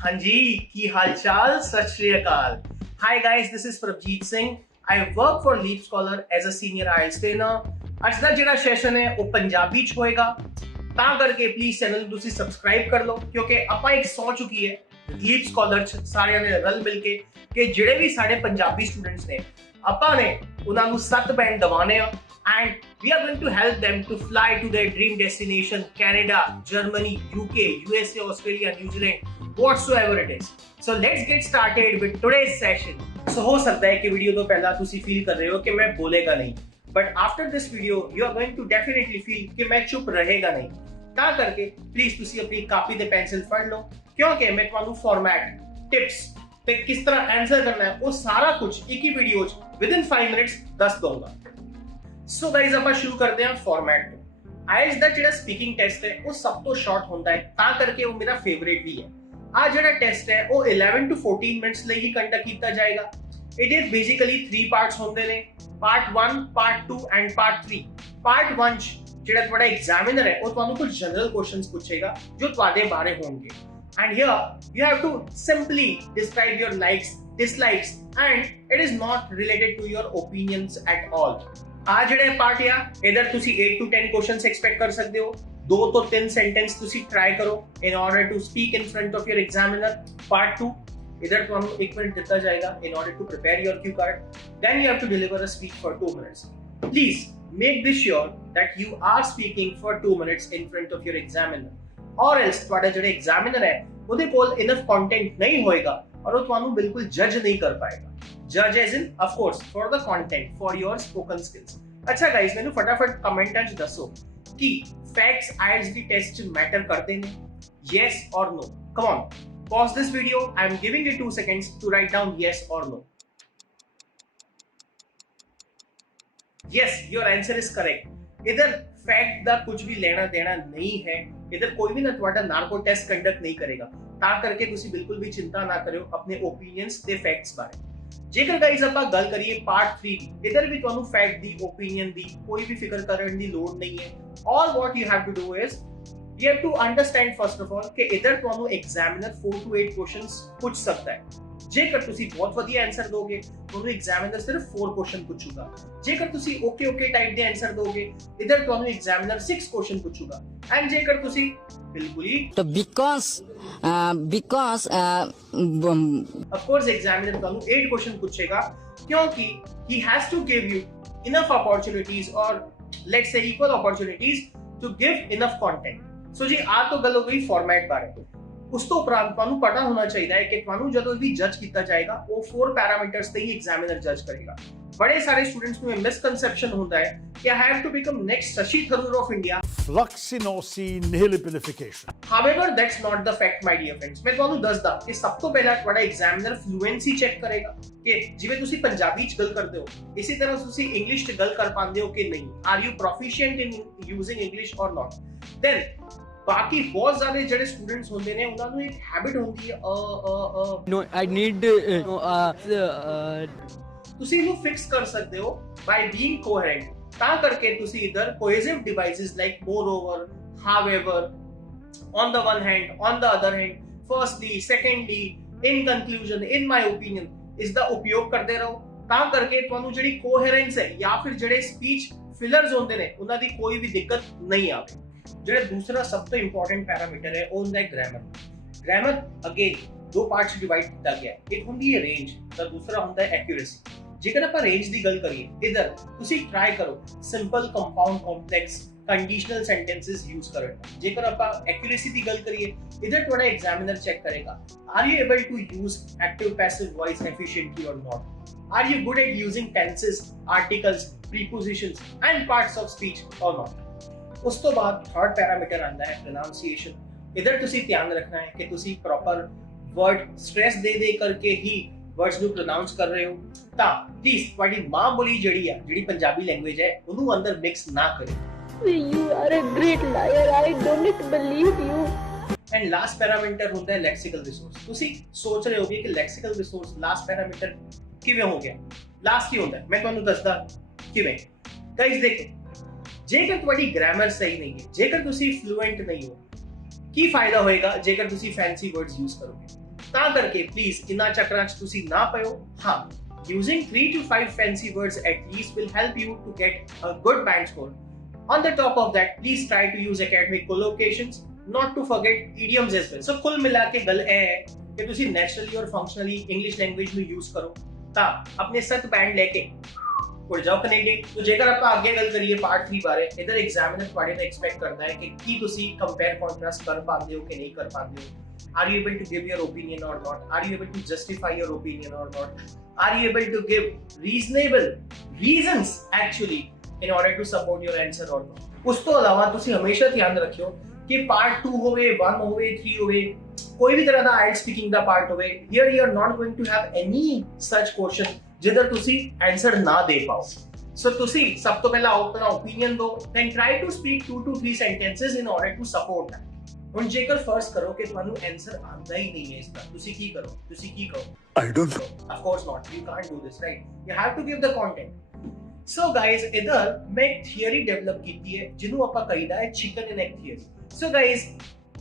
हाँ जी, की हालचाल सत श्री अकाल। Hi guys, this is Prabhjeetsingh. I work for LeapScholar as a senior IELTS trainer. ਅੱਜ ਦਾ ਜਿਹੜਾ ਸੈਸ਼ਨ ਹੈ ਉਹ ਪੰਜਾਬੀ ਚ ਹੋਏਗਾ, ਤਾਂ ਕਰਕੇ ਪਲੀਜ਼ ਚੈਨਲ ਨੂੰ ਤੁਸੀਂ ਸਬਸਕ੍ਰਾਈਬ ਕਰ ਲਓ, ਕਿਉਂਕਿ ਆਪਾਂ ਇੱਕ ਸੌ ਚੁੱਕੀ ਹੈ LeapScholar ਚ ਸਾਰਿਆਂ ਨੇ ਰਲ ਮਿਲ ਕੇ ਕਿ ਜਿਹੜੇ ਵੀ ਸਾਡੇ ਪੰਜਾਬੀ ਸਟੂਡੈਂਟਸ ਨੇ ਆਪਾਂ ਨੇ ਉਹਨਾਂ ਨੂੰ 7 ਬੈਂਡ ਦਵਾਣੇ ਆ and we are going to help them to fly to their dream destination Canada, Germany, UK, USA, Australia, New Zealand, whatsoever it is. So let's get started with today's session. So हो सकता है कि video तो पहला तुसी feel कर रहे हो कि मैं बोलेगा नहीं, but after this video you are going to definitely feel कि मैं चुप रहेगा नहीं। ਤਾਂ ਕਰਕੇ प्लीज तुसी अपनी कापी ते पेंसिल फड़ लो, क्योंकि मैं ਤੁਹਾਨੂੰ फॉर्मेट, टिप्स ਤੇ किस तरह आंसर करना है वो सारा कुछ एक ही वीडियो within 5 minutes दस दूंगा। सो गाइस ਆਪਾਂ ਸ਼ੁਰੂ ਕਰਦੇ ਹਾਂ ਫਾਰਮੈਟ ਤੋਂ। ਆਇਲਟਸ ਦਾ ਜਿਹੜਾ ਸਪੀਕਿੰਗ ਟੈਸਟ ਹੈ ਉਹ ਸਭ ਤੋਂ ਸ਼ਾਰਟ ਹੁੰਦਾ ਹੈ, ਤਾਂ ਕਰਕੇ ਉਹ ਮੇਰਾ ਫੇਵਰਿਟ ਵੀ ਹੈ। ਆ ਜਿਹੜਾ ਟੈਸਟ ਹੈ ਉਹ 11 to 14 ਮਿੰਟਸ ਲਈ ਹੀ ਕੰਡਕਟ ਕੀਤਾ ਜਾਏਗਾ। ਇਟ ਇਜ਼ ਬੇਸਿਕਲੀ 3 ਪਾਰਟਸ ਹੁੰਦੇ ਨੇ, part 1, part 2 and part 3। Part 1 ਚ ਜਿਹੜਾ ਤੁਹਾਡਾ ਐਗਜ਼ਾਮੀਨਰ ਹੈ ਉਹ ਤੁਹਾਨੂੰ ਕੁਝ ਜਨਰਲ ਕੁਐਸਚਨਸ ਪੁੱਛੇਗਾ ਜੋ ਤੁਹਾਡੇ ਬਾਰੇ ਹੋਣਗੇ, and here you have to simply describe your likes, dislikes, and it is not related to your opinions at all। ਆ ਜਿਹੜਾ ਪਾਰਟ ਆ ਇਧਰ ਤੁਸੀਂ 8 to 10 ਕੁਐਸਚਨਸ ਐਕਸਪੈਕਟ ਕਰ ਸਕਦੇ ਹੋ। 2 ਤੋਂ 3 ਸੈਂਟੈਂਸ ਤੁਸੀਂ ਟਰਾਈ ਕਰੋ in order to speak in front of your examiner। part 2 ਇਧਰ ਤੁਹਾਨੂੰ 1 ਮਿੰਟ ਦਿੱਤਾ ਜਾਏਗਾ in order to prepare your cue card, then you have to deliver a speech for 2 minutes। please make this sure that you are speaking for 2 minutes in front of your examiner, or else ਤੁਹਾਡਾ ਜਿਹੜਾ examiner ਹੈ ਉਹਦੇ ਕੋਲ enough content ਨਹੀਂ ਹੋਏਗਾ ਔਰ ਉਹ ਤੁਹਾਨੂੰ ਬਿਲਕੁਲ ਜੱਜ ਨਹੀਂ ਕਰ ਪਾਏਗਾ। Judge as in, of course, for the content, for your spoken skills। अच्छा guys, मैंने फटाफट कमेंट आज दसो कि facts IELTS की टेस्ट मैटर करते हैं, yes or no? Come on, pause this video. I am giving you 2 seconds to write down yes or no। Yes, your answer is correct। इधर फैक्ट ਦਾ कुछ भी लेना देना नहीं है, इधर कोई भी ना ਤੁਹਾਡਾ ਨਾਰਕੋ ਟੈਸਟ ਕੰਡਕਟ ਨਹੀਂ ਕਰੇਗਾ, ਤਾਂ ਕਰਕੇ ਤੁਸੀਂ ਬਿਲਕੁਲ ਵੀ ਚਿੰਤਾ ਨਾ ਕਰਿਓ ਆਪਣੇ ਓਪੀਨੀਅਨਸ ਤੇ ਫੈਕਟਸ ਬਾਰੇ। ਜੇਕਰ ਗਾਈਜ਼ ਆਪਾਂ ਗੱਲ ਕਰੀਏ ਪਾਰਟ 3 ਦੀ, ਇਧਰ ਵੀ ਤੁਹਾਨੂੰ ਫੈਕਟ ਦੀ, ਓਪੀਨੀਅਨ ਦੀ ਕੋਈ ਵੀ ਫਿਕਰ ਕਰਨ ਦੀ ਲੋੜ ਨਹੀਂ ਹੈ। All what you have to do is you have to understand first of all ਕਿ ਇਧਰ ਤੁਹਾਨੂੰ ਐਗਜ਼ਾਮੀਨਰ 4 to 8 ਕੁਐਸਚਨਸ ਪੁੱਛ ਸਕਦਾ ਹੈ। ਜੇਕਰ ਤੁਸੀਂ ਬਹੁਤ ਵਧੀਆ ਆਨਸਰ ਦੋਗੇ ਤੁਹਾਨੂੰ ਐਗਜ਼ਾਮੀਨਰ ਸਿਰਫ 4 ਕੁਐਸਚਨ ਪੁੱਛੂਗਾ। ਜੇਕਰ ਤੁਸੀਂ ਓਕੇ ਟਾਈਪ ਦੇ ਆਨਸਰ ਦੋਗੇ ਇਧਰ ਤੁਹਾਨੂੰ ਐਗਜ਼ਾਮੀਨਰ 6 ਕੁਐਸਚਨ ਪੁੱਛੂਗਾ। ਐਂਡ ਜੇਕਰ ਤੁਸੀਂ ਬਿਲਕੁਲ ਹੀ तो because of course examiner ਤੁਹਾਨੂੰ 8 ਕੁਐਸਚਨ ਪੁੱਛੇਗਾ, ਕਿਉਂਕਿ he has to give you enough opportunities or let's say equal opportunities to give enough content। ਸੋ ਜੀ ਆ ਤੋਂ ਗੱਲ ਹੋ ਗਈ ਫਾਰਮੈਟ ਬਾਰੇ। ਉਸ ਤੋਂ ਉਪਰੰਤ ਤੁਹਾਨੂੰ ਪਤਾ ਹੋਣਾ ਚਾਹੀਦਾ ਹੈ ਕਿ ਤੁਹਾਨੂੰ ਜਦੋਂ ਵੀ ਜੱਜ ਕੀਤਾ ਜਾਏਗਾ ਉਹ 4 ਪੈਰਾਮੀਟਰਸ ਤੇ ਹੀ ਐਗਜ਼ਾਮੀਨਰ ਜੱਜ ਕਰੇਗਾ। ਬੜੇ ਸਾਰੇ ਸਟੂਡੈਂਟਸ ਨੂੰ ਇਹ ਮਿਸਕਨਸੈਪਸ਼ਨ ਹੁੰਦਾ ਹੈ ਕਿ I have to become next Shashi Tharoor of India। Fluxinosi nihilipilification। However, that's not the fact, my dear friends। ਮੈਂ ਤੁਹਾਨੂੰ ਦੱਸਦਾ ਕਿ ਸਭ ਤੋਂ ਪਹਿਲਾਂ ਤੁਹਾਡਾ ਐਗਜ਼ਾਮੀਨਰ ਫਲੂਐਂਸੀ ਚੈੱਕ ਕਰੇਗਾ ਕਿ ਜਿਵੇਂ ਤੁਸੀਂ ਪੰਜਾਬੀ ਚ ਗੱਲ ਕਰਦੇ ਹੋ ਇਸੇ ਤਰ੍ਹਾਂ ਤੁਸੀਂ ਇੰਗਲਿਸ਼ ਚ ਗੱਲ ਕਰ ਪਾਉਂਦੇ ਹੋ ਕਿ ਨਹੀਂ। Are you proficient in using English or not? Then ਬਾਕੀ ਬਹੁਤ ਸਾਰੇ ਜਿਹੜੇ ਸਟੂਡੈਂਟਸ ਹੁੰਦੇ ਨੇ ਉਹਨਾਂ ਨੂੰ ਇੱਕ ਹੈਬਿਟ ਹੁੰਦੀ ਹੈ no I need ਤੁਸੀਂ ਇਹਨੂੰ ਫਿਕਸ ਕਰ ਸਕਦੇ ਹੋ ਬਾਈ ਬੀਇੰਗ ਕੋਹਰੈਂਟ। ਤਾਂ ਕਰਕੇ ਤੁਸੀਂ ਇਧਰ cohesive devices like moreover, however, on the one hand, on the other hand, firstly, secondly, in conclusion, in my opinion ਇਸ ਦਾ ਉਪਯੋਗ ਕਰਦੇ ਰਹੋ, ਤਾਂ ਕਰਕੇ ਤੁਹਾਨੂੰ ਜਿਹੜੀ ਕੋਹਰੈਂਸ ਹੈ ਜਾਂ ਫਿਰ ਜਿਹੜੇ ਸਪੀਚ ਫਿਲਰਸ ਹੁੰਦੇ ਨੇ ਉਹਨਾਂ ਦੀ ਕੋਈ ਵੀ ਦਿੱਕਤ ਨਹੀਂ ਆਵੇ। ਜਿਹੜਾ ਦੂਸਰਾ ਸਭ ਤੋਂ ਇੰਪੋਰਟੈਂਟ ਪੈਰਾਮੀਟਰ ਹੈ ਉਹ ਹੁੰਦਾ ਹੈ grammar. Grammar again 2 parts divide ਕੀਤਾ ਗਿਆ ਹੈ, ਇੱਕ ਹੁੰਦੀ ਹੈ ਰੇਂਜ ਤਾਂ ਦੂਸਰਾ ਹੁੰਦਾ ਹੈ ਐਕਿਊਰੇਸੀ। ਜੇਕਰ ਆਪਾਂ ਰੇਂਜ ਦੀ ਗੱਲ ਕਰੀਏ ਇਧਰ ਤੁਸੀਂ ਟਰਾਈ ਕਰੋ simple, compound, complex, conditional sentences use ਕਰਨ। ਜੇਕਰ ਆਪਾਂ ਐਕਿਊਰੇਸੀ ਦੀ ਗੱਲ ਕਰੀਏ ਇਧਰ ਤੁਹਾਡਾ ਐਗਜ਼ਾਮੀਨਰ ਚੈੱਕ ਕਰੇਗਾ are you able to use active passive voice efficiently or not, are you good at using tenses, articles, prepositions and parts of speech or not. ਉਸ ਤੋਂ ਬਾਅਦ ਥਰਡ ਪੈਰਾਮੀਟਰ ਆਉਂਦਾ ਹੈ ਪ੍ਰੋਨਾਂਸੀਏਸ਼ਨ। ਇਧਰ ਤੁਸੀਂ ਧਿਆਨ ਰੱਖਣਾ ਹੈ ਕਿ ਤੁਸੀਂ ਪ੍ਰੋਪਰ ਵਰਡ ਸਟ੍ਰੈਸ ਦੇ ਕਰਕੇ ਹੀ ਵਰਡਸ ਨੂੰ ਪ੍ਰੋਨਾਂਸ ਕਰ ਰਹੇ ਹੋ। ਤਾਂ ਪਲੀਜ਼ ਤੁਹਾਡੀ ਮਾਂ ਬੋਲੀ ਜਿਹੜੀ ਪੰਜਾਬੀ ਲੈਂਗੁਏਜ ਹੈ ਉਹਨੂੰ ਅੰਦਰ ਮਿਕਸ ਨਾ ਕਰਿਓ। You are a great liar, I don't believe you। And last parameter ਹੁੰਦਾ ਹੈ ਲੈਕਸੀਕਲ ਰਿਸੋਰਸ। ਤੁਸੀਂ ਸੋਚ ਰਹੇ ਹੋਗੇ ਕਿ ਲੈਕਸੀਕਲ ਰਿਸੋਰਸ ਲਾਸਟ ਪੈਰਾਮੀਟਰ ਕਿਵੇਂ ਹੋ ਗਿਆ। ਲਾਸਟ ਕੀ ਹੁੰਦਾ ਹੈ ਮੈਂ ਤੁਹਾਨੂੰ ਦੱਸਦਾ ਕਿਵੇਂ। ਗਾਇਜ਼ ਦੇਖੋ, ਜੇਕਰ ਤੁਹਾਡੀ ਗ੍ਰਾਮਰ ਸਹੀ ਨਹੀਂ ਹੈ, ਜੇਕਰ ਤੁਸੀਂ ਫਲੂਐਂਟ ਨਹੀਂ ਹੋ, ਕੀ ਫਾਇਦਾ ਹੋਏਗਾ ਜੇਕਰ ਤੁਸੀਂ ਫੈਂਸੀ ਵਰਡਸ ਯੂਜ਼ ਕਰੋਗੇ। ਤਾਂ ਕਰਕੇ ਪਲੀਜ਼ ਇਨ੍ਹਾਂ ਚੱਕਰਾਂ 'ਚ ਤੁਸੀਂ ਨਾ ਪਇਓ। ਹਾਂ, using 3 to 5 fancy words at least will help you to get a good band score. On the top of that, please try to use academic collocations, not to forget idioms as well. So कुल मिला के गल है कि तुसी naturally और functionally English language ਨੂੰ use ਕਰੋ ਤਾਂ ਆਪਣੇ 7 ਬੈਂਡ ਲੈ ਕੇ ਉੜ ਜਾਓ ਕੈਨੇਡਾ। तो जेकर ਆਪਾਂ ਅੱਗੇ ਗੱਲ ਕਰੀਏ ਪਾਰਟ 3 ਬਾਰੇ, ਇਧਰ ਐਗਜ਼ਾਮੀਨਰ ਤੁਹਾਡੇ ਤੋਂ ਐਕਸਪੈਕਟ ਕਰਦਾ ਹੈ ਕਿ ਕੀ ਤੁਸੀਂ ਕੰਪੇਅਰ ਕੰਟਰਾਸਟ ਕਰ ਪਾਉਂਦੇ ਹੋ ਕਿ ਨਹੀਂ ਕਰ ਪਾਉਂਦੇ ਹੋ। Are you able to give your opinion or not? Are you able to justify your opinion or not? Are you able to give reasonable reasons actually in order to support your answer or not? ਉਸ ਤੋਂ ਇਲਾਵਾ ਤੁਸੀਂ ਹਮੇਸ਼ਾ ਧਿਆਨ ਰੱਖਿਓ ਕਿ part 2 ਹੋਵੇ 1 ਹੋਵੇ 3 ਹੋਵੇ ਕੋਈ ਵੀ ਤਰ੍ਹਾਂ ਦਾ IELTS ਸਪੀਕਿੰਗ ਦਾ ਪਾਰਟ ਹੋਵੇ, here you are not going to have any such question ਜਿੱਧਰ ਤੁਸੀਂ ਆਨਸਰ ਨਾ ਦੇ ਪਾਓ। ਸੋ ਤੁਸੀਂ ਸਭ ਤੋਂ ਪਹਿਲਾਂ ਆਪਣਾ ਓਪੀਨੀਅਨ ਦਿਓ, then try to speak 2 to 3 sentences in order to support that. ਹੁਣ ਜੇਕਰ ਫਰਸਟ ਕਰੋ ਕਿ ਤੁਹਾਨੂੰ ਆਨਸਰ ਆਉਂਦਾ ਹੀ ਨਹੀਂ ਹੈ ਇਸ ਦਾ, ਤੁਸੀਂ ਕੀ ਕਰੋ? I don't know. Of course not. You can't do this, right? You have to give the content. So guys, इधर मैं एक थियरी डेवलप की है ਜਿਹਨੂੰ ਆਪਾਂ ਕਹੀਦਾ ਹੈ chicken and egg theory. So guys,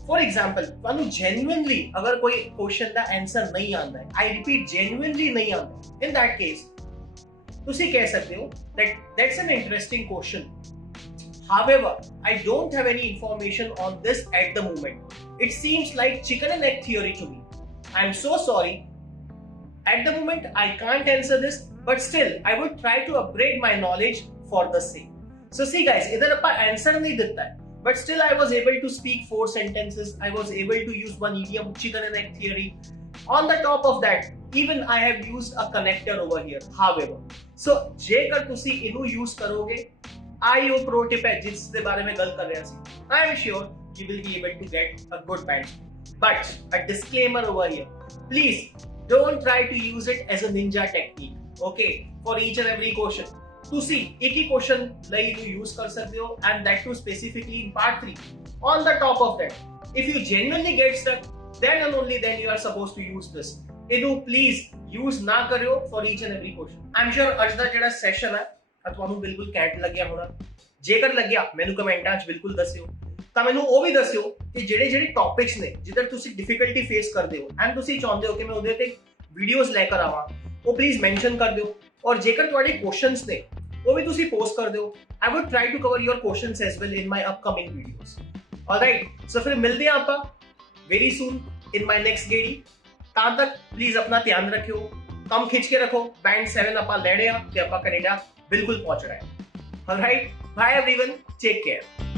for example, ਤੁਹਾਨੂੰ genuinely ਅਗਰ ਕੋਈ ਕੁਐਸਚਨ ਦਾ ਆਨਸਰ ਨਹੀਂ ਆਉਂਦਾ ਹੈ, I repeat genuinely ਨਹੀਂ ਆਉਂਦਾ, in that case ਤੁਸੀਂ ਕਹਿ ਸਕਦੇ ਹੋ that that's an interesting question. However, I don't have any information on this at the moment. It seems like chicken and egg theory to me. I'm so sorry. At the moment, I can't answer this, but still, I would try to upgrade my knowledge for the same. So see guys, इधर अपना answer नहीं देता है, but still I was able to speak 4 sentences. I was able to use one idiom, chicken and egg theory. On the top of that, even I have used a connector over here. However, so जेकर तुसी इनु use करोगे, I वो pro tip है जिसके बारे में गल कर रहे हैं, I am sure you will be able to get a good band. But a disclaimer over here, please don't try to use it as a ninja technique. Okay, for each and every question तुसी एक ही question ਲਈ ਨੂੰ use ਕਰ ਸਕਦੇ ਹੋ, and that too specifically in part 3. On the top of that, if you genuinely get stuck, then and only then you are supposed to use this. ਇਹਨੂੰ please use ਨਾ ਕਰਿਓ for each and every question. I'm sure ਅੱਜ ਦਾ ਜਿਹੜਾ session ਹੈ ਤੁਹਾਨੂੰ ਬਿਲਕੁਲ cantt ਲੱਗਿਆ ਹੋਣਾ। ਜੇਕਰ ਲੱਗਿਆ ਮੈਨੂੰ ਕਮੈਂਟਾਂ 'ਚ ਬਿਲਕੁਲ ਦੱਸਿਓ, ਤਾਂ ਮੈਨੂੰ ਉਹ ਵੀ ਦੱਸਿਓ ਕਿ ਜਿਹੜੇ ਟੌਪਿਕਸ ਨੇ ਜਿੱਧਰ ਤੁਸੀਂ ਡਿਫਿਕਲਟੀ ਫੇਸ ਕਰਦੇ ਹੋ ਐਂਡ ਤੁਸੀਂ ਚਾਹੁੰਦੇ ਹੋ ਕਿ ਮੈਂ ਉਹਦੇ ਤੇ ਵੀਡੀਓਜ਼ ਲੈ ਕੇ ਆਵਾਂ, ਉਹ ਪਲੀਜ਼ ਮੈਂਸ਼ਨ ਕਰ ਦਿਓ। ਔਰ ਜੇਕਰ ਤੁਹਾਡੇ ਕੁਐਸਚਨਸ ਨੇ ਉਹ ਵੀ ਤੁਸੀਂ ਪੋਸਟ ਕਰ ਦਿਓ। I would try to cover your questions as well in my upcoming videos. Alright, so ਫਿਰ ਮਿਲਦੇ ਹਾਂ ਆਪਾਂ very soon in my next gedi. ਤਾਂ ਤੱਕ ਪਲੀਜ਼ ਆਪਣਾ ਧਿਆਨ ਰੱਖਿਓ, ਕੰਮ ਖਿੱਚ ਕੇ ਰੱਖੋ, ਬੈਂਡ 7 ਆਪਾਂ ਲੈਣੇ ਆ ਤੇ ਆਪਾਂ ਕੈਨੇਡਾ ਬਿਲਕੁਲ ਪਹੁੰਚ ਰਹੇ ਹਾਂ। Alright, bye everyone, take care.